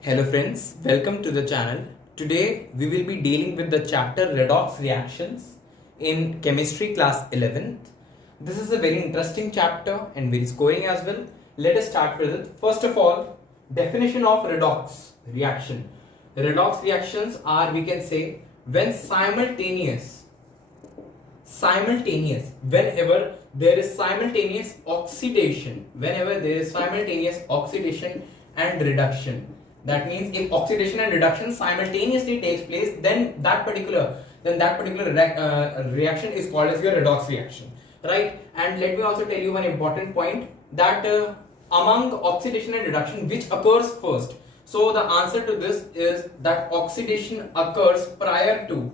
Hello friends, welcome to the channel. Today we will be dealing with the chapter Redox reactions in chemistry class 11th. This is a very interesting chapter and very scoring as well. Let us start with it. First of all, definition of redox reaction. Redox reactions are, we can say, when whenever there is simultaneous oxidation and reduction. That means if oxidation and reduction simultaneously takes place, then that particular reaction is called as your redox reaction, right? And let me also tell you one important point, that among oxidation and reduction, which occurs first? So the answer to this is that oxidation occurs prior to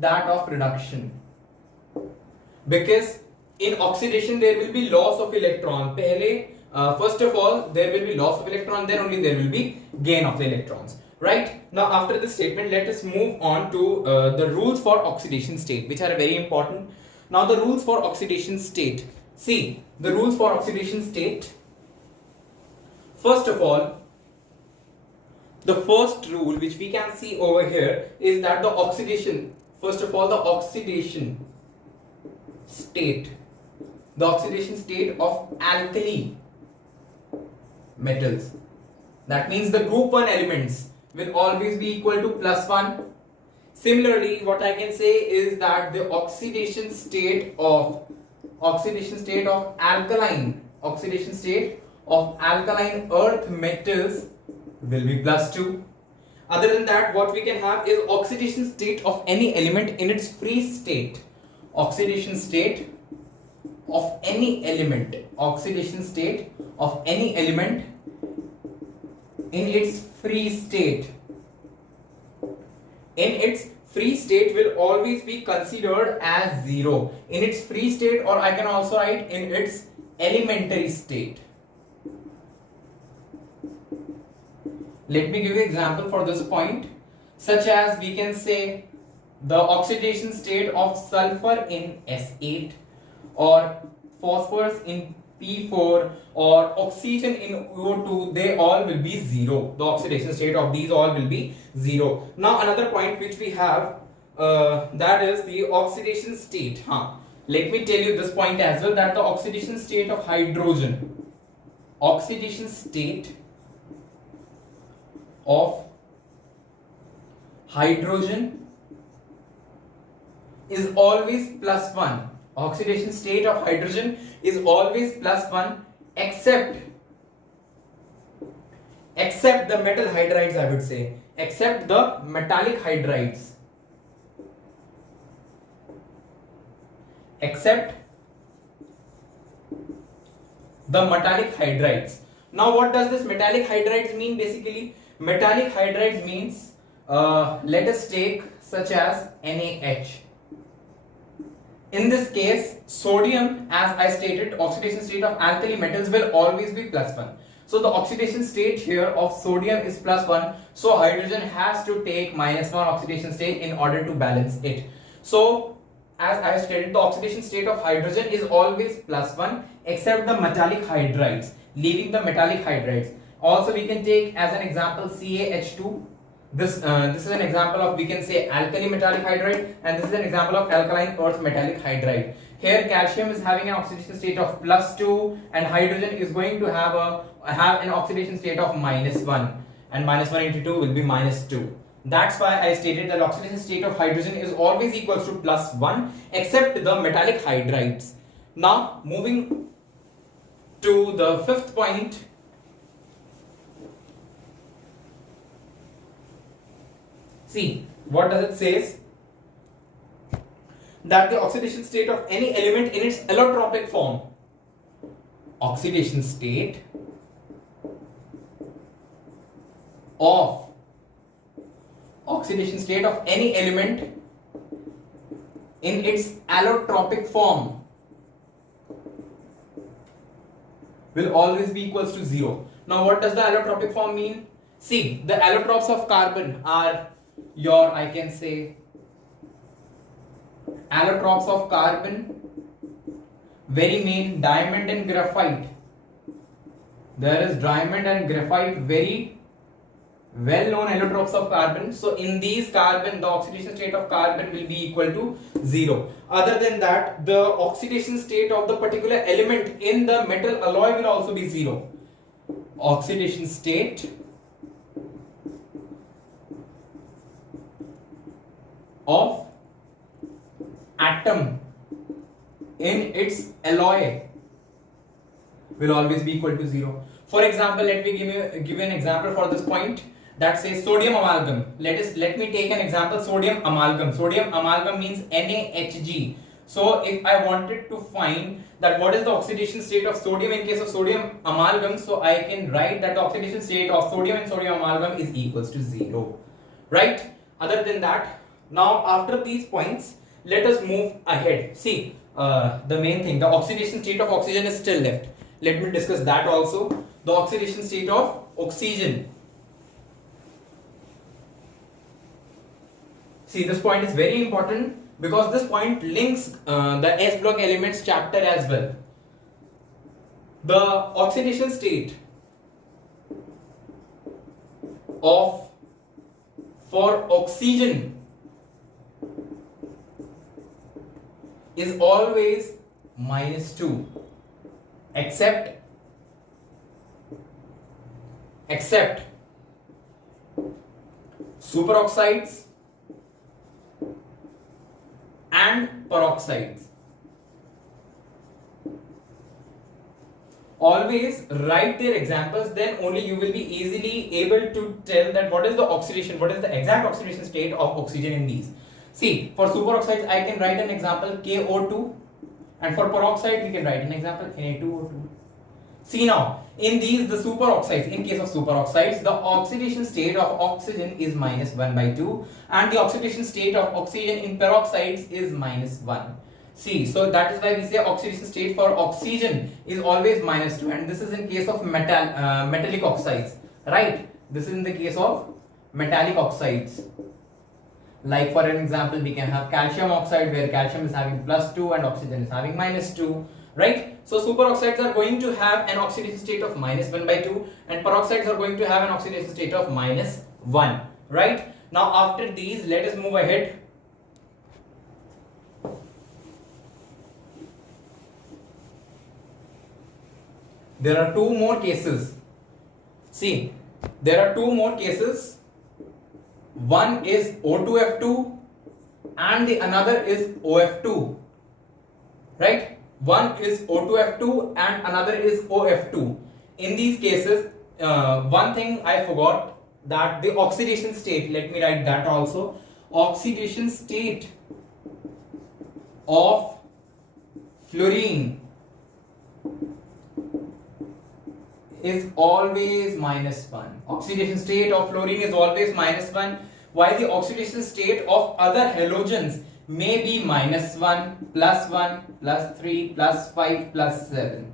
that of reduction, because in oxidation there will be loss of electron. First of all there will be loss of electron, then only there will be gain of the electrons, right? Now after this statement, let us move on to the rules for oxidation state, which are very important. Now the rules for oxidation state. See, the rules for oxidation state. First of all, the first rule which we can see over here is that the oxidation state of alkali metals, that means the group 1 elements, will always be equal to +1. Similarly, what I can say is that the oxidation state of alkaline earth metals will be +2. Other than that, what we can have is oxidation state of any element in its free state. Oxidation state of any element in its free state will always be considered as 0 in its free state, or I can also write in its elementary state. Let me give you an example for this point, such as we can say the oxidation state of sulfur in S8, or phosphorus in P4, or oxygen in O2, they all will be 0. The oxidation state of these all will be 0. Now another point which we have, that is the oxidation state. Let me tell you this point as well, that the oxidation state of hydrogen is always +1. Oxidation state of hydrogen is always +1, except the metal hydrides, I would say, except the metallic hydrides. Now what does this metallic hydrides mean? Basically, metallic hydrides means, let us take such as NaH. In this case, sodium, as I stated, oxidation state of alkali metals will always be +1. So the oxidation state here of sodium is +1. So hydrogen has to take -1 oxidation state in order to balance it. So as I stated, the oxidation state of hydrogen is always +1 except the metallic hydrides, leaving the metallic hydrides. Also we can take as an example CaH2. This is an example of, we can say, alkali metallic hydride, and this is an example of alkaline earth metallic hydride. Here calcium is having an oxidation state of +2, and hydrogen is going to have an oxidation state of -1, and -1 into 2 will be -2. That's why I stated that oxidation state of hydrogen is always equals to +1 except the metallic hydrides. Now moving to the fifth point. See, what does it says? That the oxidation state of any element in its allotropic form. Oxidation state of any element in its allotropic form will always be equals to 0. Now what does the allotropic form mean? See, the allotropes of carbon are your, I can say, allotropes of carbon very main, diamond and graphite. There is diamond and graphite, very well known allotropes of carbon. So in these carbon, the oxidation state of carbon will be equal to 0. Other than that, the oxidation state of the particular element in the metal alloy will also be 0. Oxidation state of atom in its alloy will always be equal to 0. For example, let me give you an example for this point. That says sodium amalgam. Let me take an example. Sodium amalgam. Sodium amalgam means NaHg. So if I wanted to find that what is the oxidation state of sodium in case of sodium amalgam, so I can write that the oxidation state of sodium and sodium amalgam is equals to 0. Right? Other than that, now after these points, let us move ahead. See, the main thing, the oxidation state of oxygen is still left. Let me discuss that also. The oxidation state of oxygen. See, this point is very important because this point links the S block elements chapter as well. The oxidation state of for oxygen is always -2 except superoxides and peroxides. Always write their examples, then only you will be easily able to tell that what is the oxidation, what is the exact oxidation state of oxygen in these. See, for superoxides I can write an example KO2, and for peroxide we can write an example Na2O2. See now, in these the superoxides, in case of superoxides, the oxidation state of oxygen is -1/2 and the oxidation state of oxygen in peroxides is -1. See, so that is why we say oxidation state for oxygen is always -2, and this is in case of metallic oxides, right? This is in the case of metallic oxides. Like for an example, we can have calcium oxide where calcium is having +2 and oxygen is having -2, right? So superoxides are going to have an oxidation state of -1/2 and peroxides are going to have an oxidation state of -1, right? Now after these, let us move ahead. There are two more cases. See, there are two more cases. One is O2F2 and the another is OF2, right? One is O2F2 and another is OF2. In these cases, one thing I forgot, that the oxidation state, let me write that also. Oxidation state of fluorine is always -1. Oxidation state of fluorine is always -1, while the oxidation state of other halogens may be -1, +1, +3, +5, +7.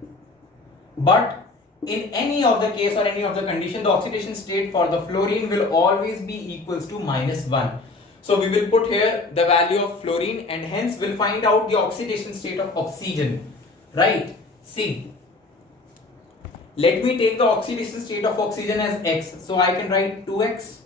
But in any of the case or any of the condition, the oxidation state for the fluorine will always be equals to -1. So we will put here the value of fluorine and hence we'll find out the oxidation state of oxygen, right? See, let me take the oxidation state of oxygen as X. So I can write 2X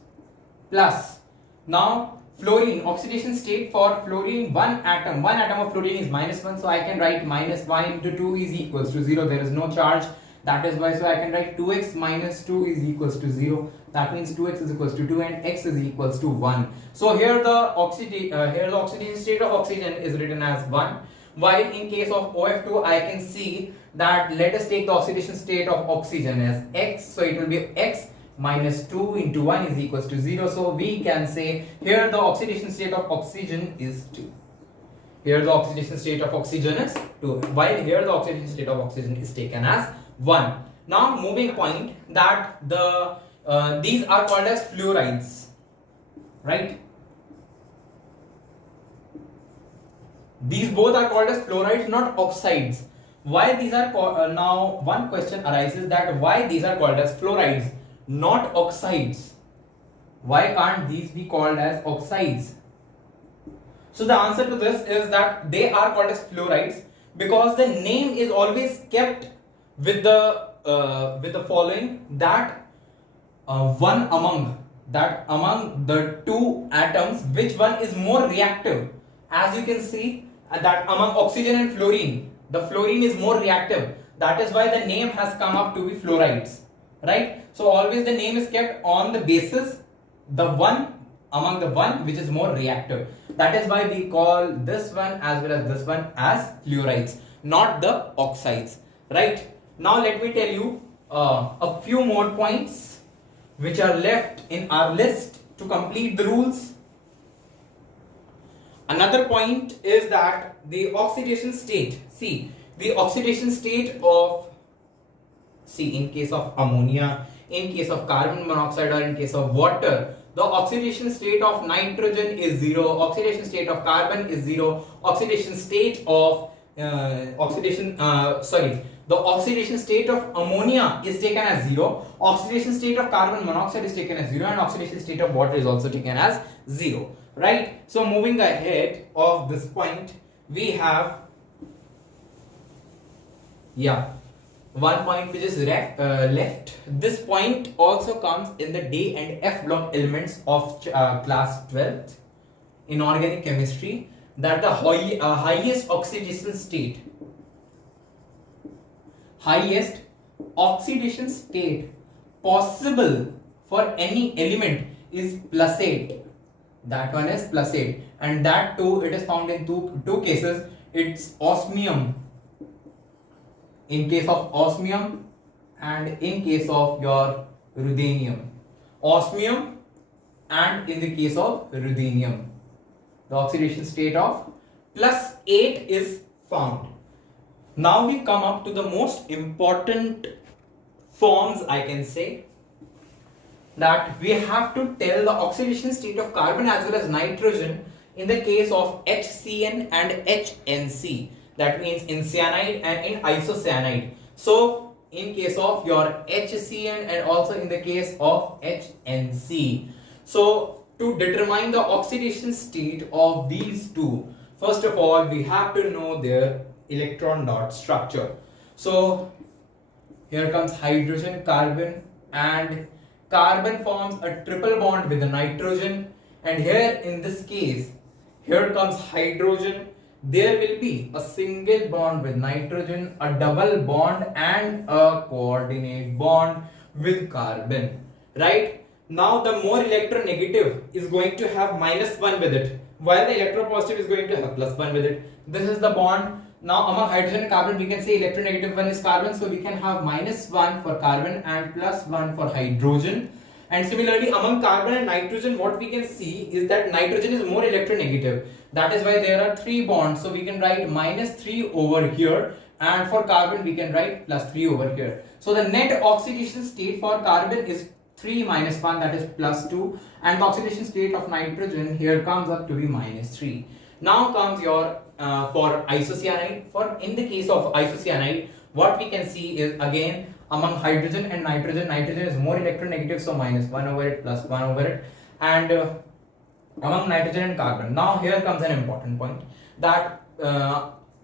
plus. Now fluorine, oxidation state for fluorine, one atom of fluorine is -1. So I can write -1 into 2 is equals to 0. There is no charge. That is why, so I can write 2x minus 2 is equals to 0. That means 2x is equals to 2 and x is equals to 1. So here the oxidation state of oxygen is written as 1. While in case of OF2, I can see that let us take the oxidation state of oxygen as x. So it will be x minus 2 into 1 is equals to 0. So we can say here the oxidation state of oxygen is 2. Here the oxidation state of oxygen is 2. While here the oxidation state of oxygen is taken as 1. Now moving point, that the these are called as fluorides, right? These both are called as fluorides, not oxides. Why these are called, now one question arises that why these are called as fluorides, not oxides? Why can't these be called as oxides? So the answer to this is that they are called as fluorides Because the name is always kept with the following, that among the two atoms, which one is more reactive. As you can see, that among oxygen and fluorine, the fluorine is more reactive. That is why the name has come up to be fluorides, right? So always the name is kept on the basis the one among the one which is more reactive. That is why we call this one as well as this one as fluorides, not the oxides, right? Now let me tell you a few more points which are left in our list to complete the rules. Another point is that the oxidation state. See, the oxidation state of, in case of ammonia, in case of carbon monoxide, or in case of water, the oxidation state of nitrogen is 0, oxidation state of carbon is 0, oxidation state of the oxidation state of ammonia is taken as 0, oxidation state of carbon monoxide is taken as 0, and oxidation state of water is also taken as 0, right? So moving ahead of this point, we have one point which is left. This point also comes in the D and F block elements of class 12th in organic chemistry, that the highest oxidation state possible for any element is +8. That one is +8, and that too it is found in two cases. It's osmium, in case of osmium, and in case of your ruthenium. Osmium and in the case of ruthenium, the oxidation state of +8 is found. Now we come up to the most important forms, I can say, that we have to tell the oxidation state of carbon as well as nitrogen in the case of HCN and HNC. That means in cyanide and in isocyanide. So in case of your HCN and also in the case of HNC. So to determine the oxidation state of these two, first of all we have to know their electron dot structure. So here comes hydrogen, carbon, and carbon forms a triple bond with the nitrogen, and here in this case, here comes hydrogen. There will be a single bond with nitrogen, a double bond, and a coordinate bond with carbon, right? Now the more electronegative is going to have -1 with it, while the electropositive is going to have +1 with it. This is the bond. Now among hydrogen and carbon, we can say electronegative one is carbon, so we can have -1 for carbon and +1 for hydrogen. And similarly among carbon and nitrogen, what we can see is that nitrogen is more electronegative. That is why there are 3 bonds, so we can write -3 over here, and for carbon we can write +3 over here. So the net oxidation state for carbon is 3 - 1, that is +2, and the oxidation state of nitrogen here comes up to be -3. Now comes your for isocyanide. For in the case of isocyanide, what we can see is again among hydrogen and nitrogen, nitrogen is more electronegative, so -1 over it, +1 over it, and among nitrogen and carbon. Now here comes an important point, that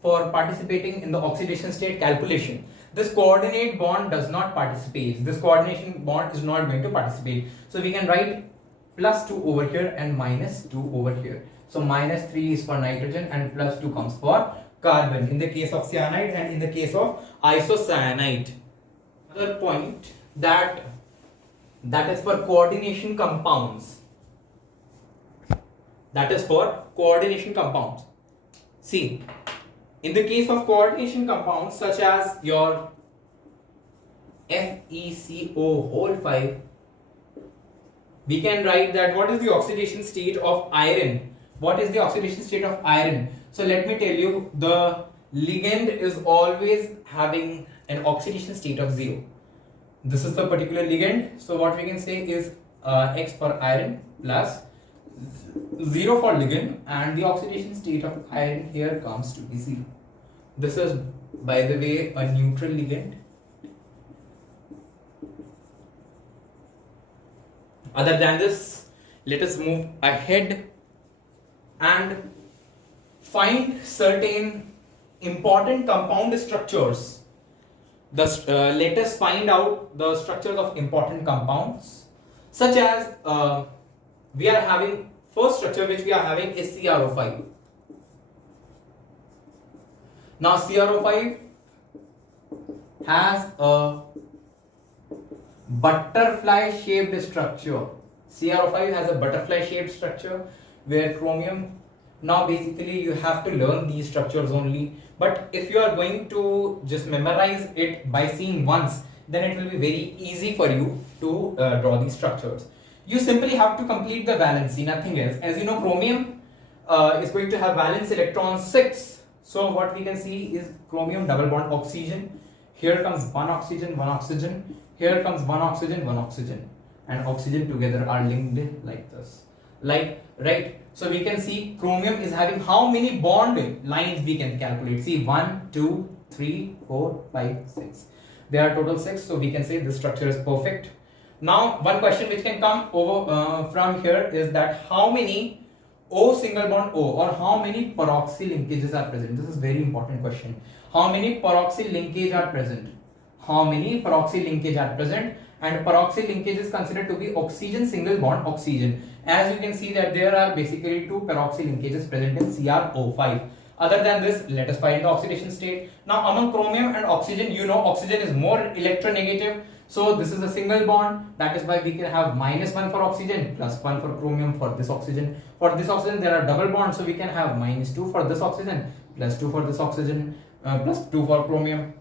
for participating in the oxidation state calculation, this coordinate bond does not participate. This coordination bond is not going to participate. So we can write +2 over here and -2 over here. So -3 is for nitrogen and +2 comes for carbon in the case of cyanide and in the case of isocyanide. Another point that is for coordination compounds. That is for coordination compounds. See, in the case of coordination compounds such as your FeCO5, we can write that what is the oxidation state of iron? What is the oxidation state of iron? So let me tell you, the ligand is always having an oxidation state of 0. This is the particular ligand. So what we can say is X for iron plus 0 for ligand, and the oxidation state of iron here comes to be 0. This is, by the way, a neutral ligand. Other than this, let us move ahead and find certain important compound structures. Let us find out the structures of important compounds, such as we are having first structure which we are having is CrO5. Now CrO5 has a butterfly shaped structure. CrO5 has a butterfly shaped structure where chromium, now basically you have to learn these structures only, but if you are going to just memorize it by seeing once, then it will be very easy for you to draw these structures. You simply have to complete the valency, nothing else. As you know, chromium is going to have valence electron 6. So what we can see is chromium double bond oxygen. Here comes one oxygen, one oxygen. Here comes one oxygen, one oxygen. And oxygen together are linked like this. Right? So we can see chromium is having how many bond lines we can calculate. See, 1, 2, 3, 4, 5, 6. There are total 6. So we can say this structure is perfect. Now, one question which can come over from here is that how many O single bond O or how many peroxy linkages are present? This is very important question. How many peroxy linkage are present? How many peroxy linkage are present? And peroxy linkage is considered to be oxygen single bond oxygen. As you can see that there are basically 2 peroxy linkages present in CrO5. Other than this, let us find the oxidation state. Now among chromium and oxygen, you know oxygen is more electronegative. So this is a single bond. That is why we can have -1 for oxygen, +1 for chromium for this oxygen. For this oxygen there are double bonds, so we can have -2 for this oxygen, +2 for this oxygen, +2 for chromium.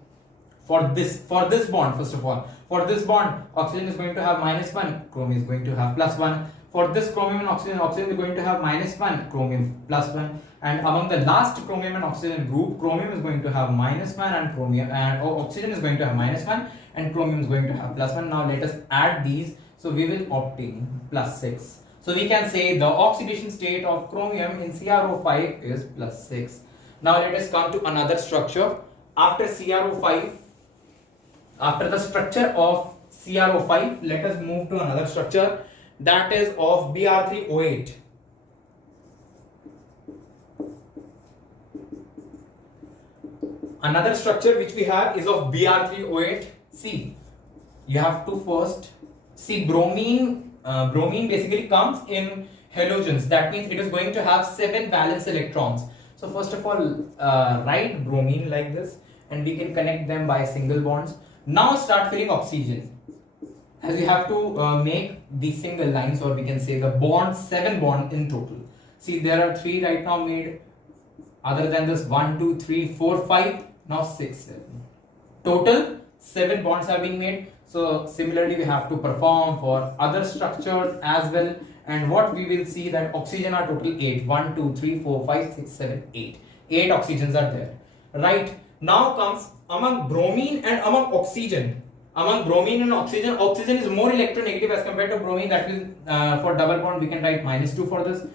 For this bond, first of all, for this bond, oxygen is going to have -1, chromium is going to have +1. For this chromium and oxygen, oxygen is going to have -1, chromium +1. And among the last chromium and oxygen group, chromium is going to have -1 and chromium and oxygen is going to have -1 and chromium is going to have +1. Now let us add these, so we will obtain +6. So we can say the oxidation state of chromium in CrO5 is +6. Now let us come to another structure. After CrO5, after the structure of CrO5, let us move to another structure, that is of Br3O8. Another structure which we have is of Br3O8. See, you have to first see bromine. Bromine basically comes in halogens. That means it is going to have 7 valence electrons. So first of all, write bromine like this, and we can connect them by single bonds. Now start filling oxygen, as you have to make the single lines, or we can say the bond, 7 bond in total. See, there are 3 right now made. Other than this, 1, 2, 3, 4, 5. Now 6, 7. Total 7 bonds have been made. So similarly, we have to perform for other structures as well. And what we will see that oxygen are total 8. 1, 2, 3, 4, 5, 6, 7, 8. 8 oxygens are there. Right. Now comes among bromine and among oxygen. Among bromine and oxygen, oxygen is more electronegative as compared to bromine. That will for double bond we can write -2 for this,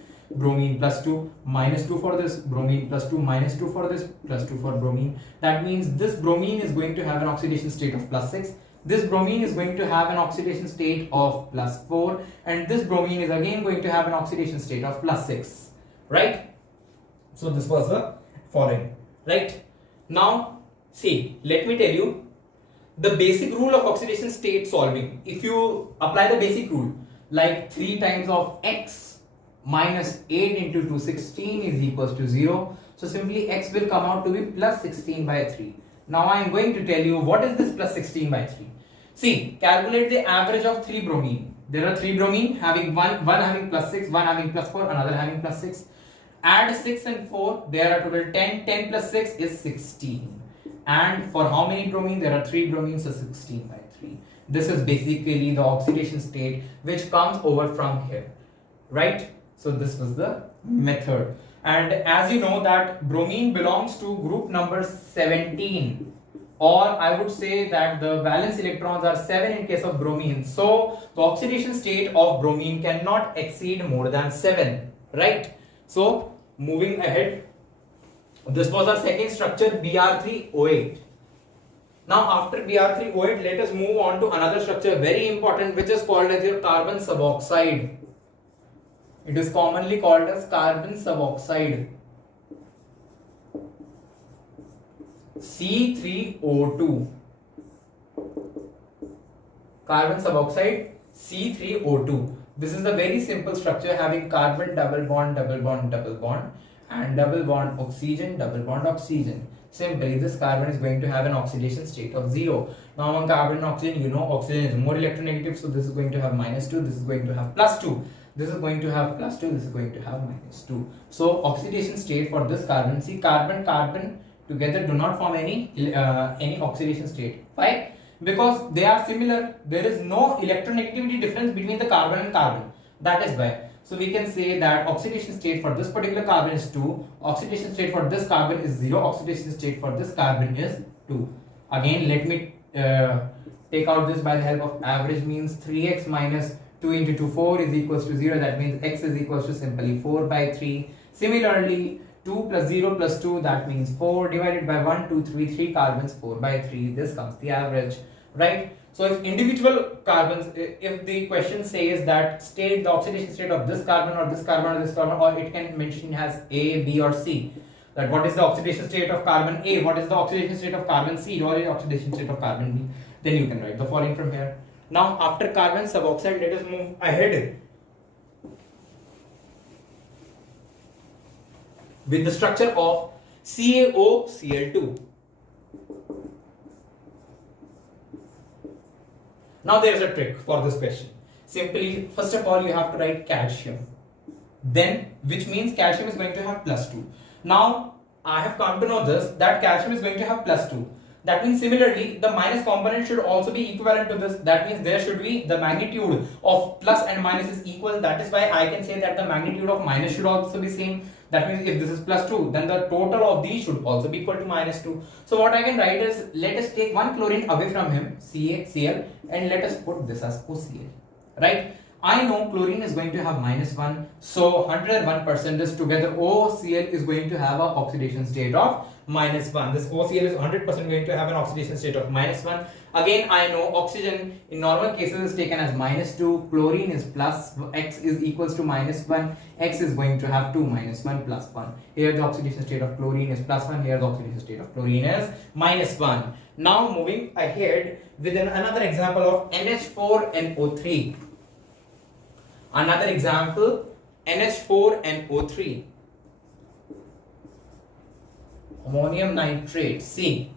bromine +2, -2 for this, bromine +2, -2 for this, +2 for bromine. That means this bromine is going to have an oxidation state of +6. This bromine is going to have an oxidation state of +4, and this bromine is again going to have an oxidation state of +6. Right? So this was the following. Right? Now, see, let me tell you the basic rule of oxidation state solving. If you apply the basic rule, like 3 times of x minus 8 into 216 is equals to 0. So simply x will come out to be +16 by 3. Now I am going to tell you what is this +16 by 3. See, calculate the average of 3 bromine. There are 3 bromine having one having +6, one having +4, another having +6. Add 6 and 4, there are total 10. 10 plus 6 is 16. And for how many bromine? There are 3 bromine, so 16 by 3. This is basically the oxidation state which comes over from here. Right? So this was the method. And as you know that bromine belongs to group number 17. Or I would say that the valence electrons are 7 in case of bromine. So the oxidation state of bromine cannot exceed more than 7. Right? So moving ahead, this was our second structure, Br3O8. Now after Br3O8, let us move on to another structure very important, which is called as your carbon suboxide. It is commonly called as carbon suboxide. C3O2. Carbon suboxide C3O2. This is a very simple structure having carbon double bond, double bond, double bond, and double bond oxygen, double bond oxygen. Simply, this carbon is going to have an oxidation state of 0. Now, among carbon and oxygen, you know oxygen is more electronegative, so this is going to have -2, this is going to have +2, this is going to have +2, this is going to have -2. So, oxidation state for this carbon, see carbon together do not form any oxidation state. Why? Because they are similar. There is no electronegativity difference between the carbon and carbon. That is why. So we can say that oxidation state for this particular carbon is 2, oxidation state for this carbon is 0, oxidation state for this carbon is 2. Again, let me take out this by the help of average means. 3x minus 2 into 2, 4 is equals to 0. That means x is equals to simply 4 by 3. Similarly, 2 plus 0 plus 2, that means 4 divided by 1, 2, 3, 3 carbons, 4 by 3. This comes the average, right? So if individual carbons, if the question says that state the oxidation state of this carbon or this carbon or this carbon, or it can mention as A, B or C. That what is the oxidation state of carbon A, what is the oxidation state of carbon C, or the oxidation state of carbon B. Then you can write the following from here. Now after carbon suboxide, let us move ahead with the structure of CaOCl2. Now there is a trick for this question. Simply, first of all, you have to write calcium. Then, which means calcium is going to have +2. Now, I have come to know this, that calcium is going to have +2. That means similarly, the minus component should also be equivalent to this. That means there should be the magnitude of plus and minus is equal. That is why I can say that the magnitude of minus should also be same. That means if this is +2, then the total of these should also be equal to -2. So what I can write is, let us take one chlorine away from him, CaCl, and let us put this as OCl, right? I know chlorine is going to have -1, so 101% this together OCl is going to have an oxidation state of -1. This OCl is 100% going to have an oxidation state of -1. Again, I know oxygen in normal cases is taken as -2, chlorine is plus, x is equals to -1, x is going to have 2, -1 plus 1. Here the oxidation state of chlorine is +1, here the oxidation state of chlorine is -1. Now moving ahead with another example of NH4NO3. Another example, NH4NO3. Ammonium nitrate. See,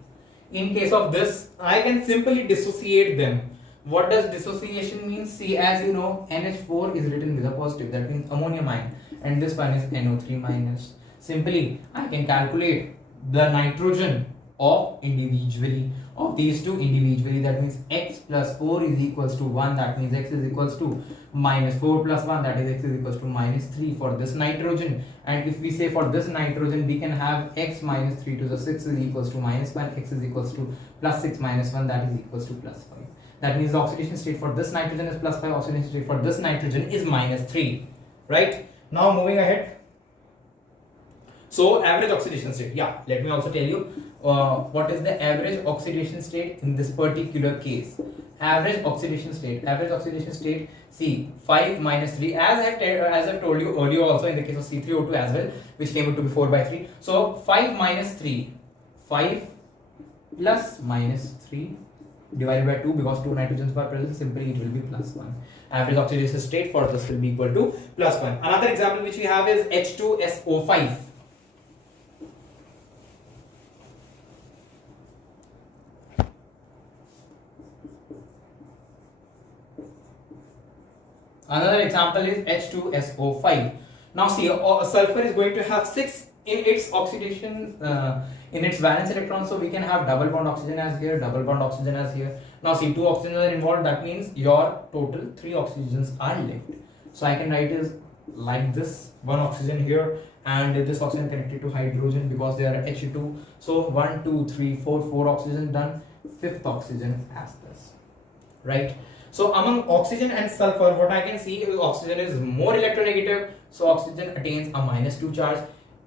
in case of this, I can simply dissociate them. What does dissociation mean? See, as you know, NH4 is written with a positive, that means ammonium ion, and this one is NO3 minus. Simply, I can calculate the nitrogen of these two individually. That means x plus 4 is equals to 1. That means x is equals to -4 plus 1. That is x is equals to -3 for this nitrogen. And if we say for this nitrogen, we can have x minus 3 to the 6 is equals to -1. X is equals to +6 minus 1. That is equals to +5. That means the oxidation state for this nitrogen is +5. Oxidation state for this nitrogen is -3. Right? Now moving ahead. So average oxidation state. Yeah, let me also tell you what is the average oxidation state in this particular case. Average oxidation state. See, 5 minus 3, as I've told you earlier also in the case of C3O2 as well, which came out to be 4 by 3. So 5 minus 3, 5 plus -3 divided by 2, because 2 nitrogens were present, simply it will be +1. Average oxidation state for this will be equal to +1. Another example which we have is H2SO5. Another example is H2SO5. Now see, sulfur is going to have 6 in its oxidation, in its valence electrons, so we can have double bond oxygen as here, double bond oxygen as here. Now see, 2 oxygens are involved, that means your total 3 oxygens are left. So I can write is like this, 1 oxygen here, and this oxygen connected to hydrogen because they are H2. So 1, 2, 3, 4, 4 oxygen done, 5th oxygen as this, right? So among oxygen and sulfur, what I can see is oxygen is more electronegative, so oxygen attains a -2 charge.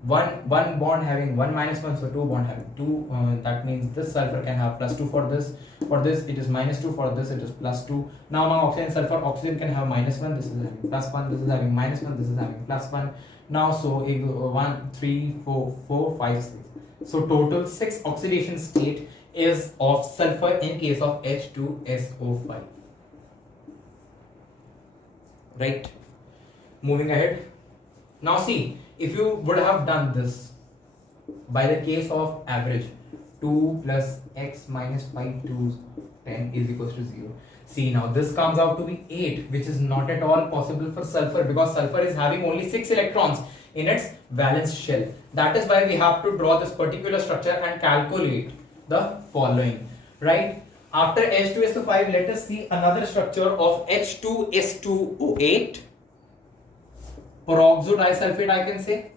One bond having 1 minus 1, so 2 bond having 2. That means this sulfur can have +2 for this. For this it is -2. For this it is +2. Now among oxygen and sulfur, oxygen can have -1. This is having +1. This is having -1. This is having +1. Now, so 1, 3, 4, 4, 5, 6. So total 6 oxidation state is of sulfur in case of H2SO5. Right? Moving ahead. Now see, if you would have done this by the case of average, 2 plus x minus 5 to 10 is equals to 0. See, now this comes out to be 8, which is not at all possible for sulfur, because sulfur is having only 6 electrons in its valence shell. That is why we have to draw this particular structure and calculate the following, right? After H2SO5, let us see another structure of H2S2O8, peroxo disulfate, I can say.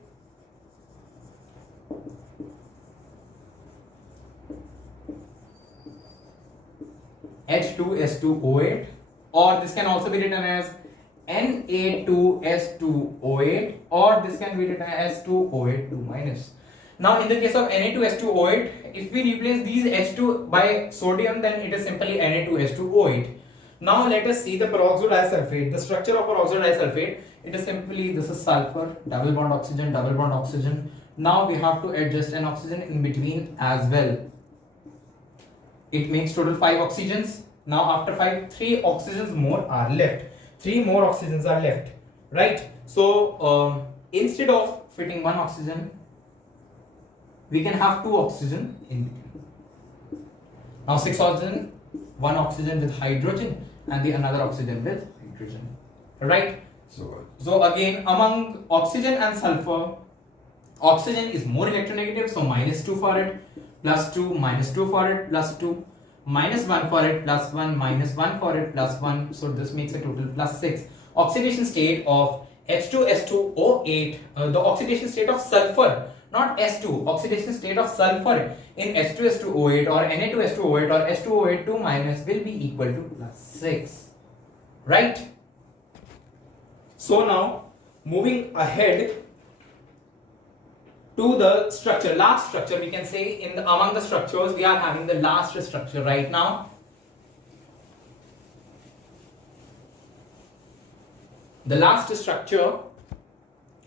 H2S2O8, or this can also be written as Na2S2O8, or this can be written as 2O8 2 minus. Now in the case of Na2S2O8, if we replace these H2 by sodium, then it is simply Na2S2O8. Now let us see the peroxo disulfate. The structure of peroxo disulfate, it is simply, this is sulfur, double bond oxygen, double bond oxygen. Now we have to adjust an oxygen in between as well. It makes total 5 oxygens. Now after 5, 3 oxygens more are left. 3 more oxygens are left, right? So instead of fitting 1 oxygen, we can have 2 oxygen in between. Now 6 oxygen, 1 oxygen with hydrogen and the another oxygen with hydrogen, right? So again, among oxygen and sulfur, oxygen is more electronegative, so -2 for it, +2, -2 for it, +2, -1 for it, +1, -1 for it, +1. So this makes a total +6. Oxidation state of H2S2O8, the oxidation state of sulfur, not S2, oxidation state of sulfur in H2S2O8 or Na2S2O8 or H2O8 2 minus will be equal to +6, right? So now moving ahead to the structure, last structure, we can say among the structures we are having the last structure right now. The last structure,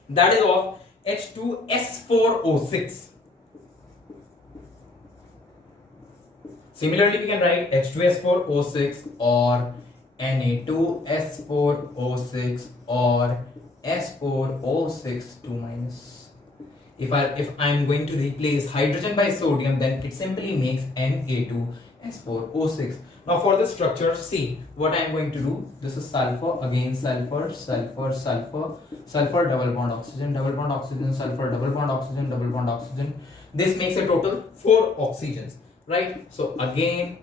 that is of H2S4O6. Similarly, we can write H2S4O6 or Na2S4O6 or S4O6 2 minus. If I'm going to replace hydrogen by sodium, then it simply makes Na2S4O6. Now for the structure, see what I'm going to do. This is sulfur, again sulfur, sulfur, sulfur, sulfur, double bond oxygen, sulfur, double bond oxygen, double bond oxygen. This makes a total 4 oxygens, right? So again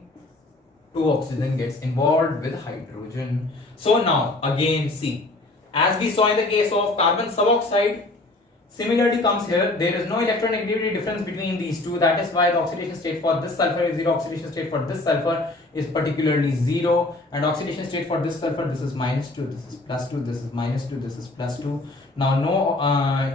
2 oxygen gets involved with hydrogen. So now again see, as we saw in the case of carbon suboxide, similarly comes here, there is no electronegativity difference between these two. That is why the oxidation state for this sulfur is 0, oxidation state for this sulfur is particularly 0, and oxidation state for this sulfur, this is -2, this is +2, this is -2, this is +2. Now no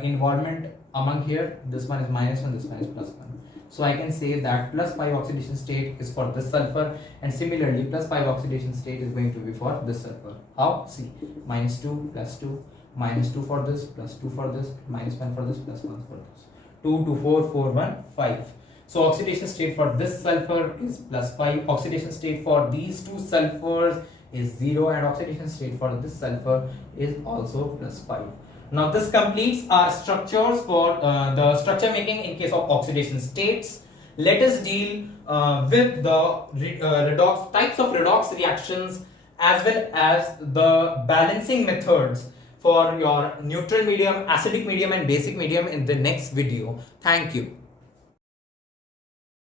involvement among here, this one is -1, this one is +1. So I can say that +5 oxidation state is for this sulfur, and similarly +5 oxidation state is going to be for this sulfur. How? See, -2, +2, -2 for this, +2 for this, -1 for this, +1 for this. 2, 2, 4, 4, 1, 5. So oxidation state for this sulfur is +5, oxidation state for these two sulfurs is 0, and oxidation state for this sulfur is also +5. Now this completes our structures for the structure making in case of oxidation states. Let us deal with the redox types of redox reactions as well as the balancing methods for your neutral medium, acidic medium and basic medium in the next video. Thank you.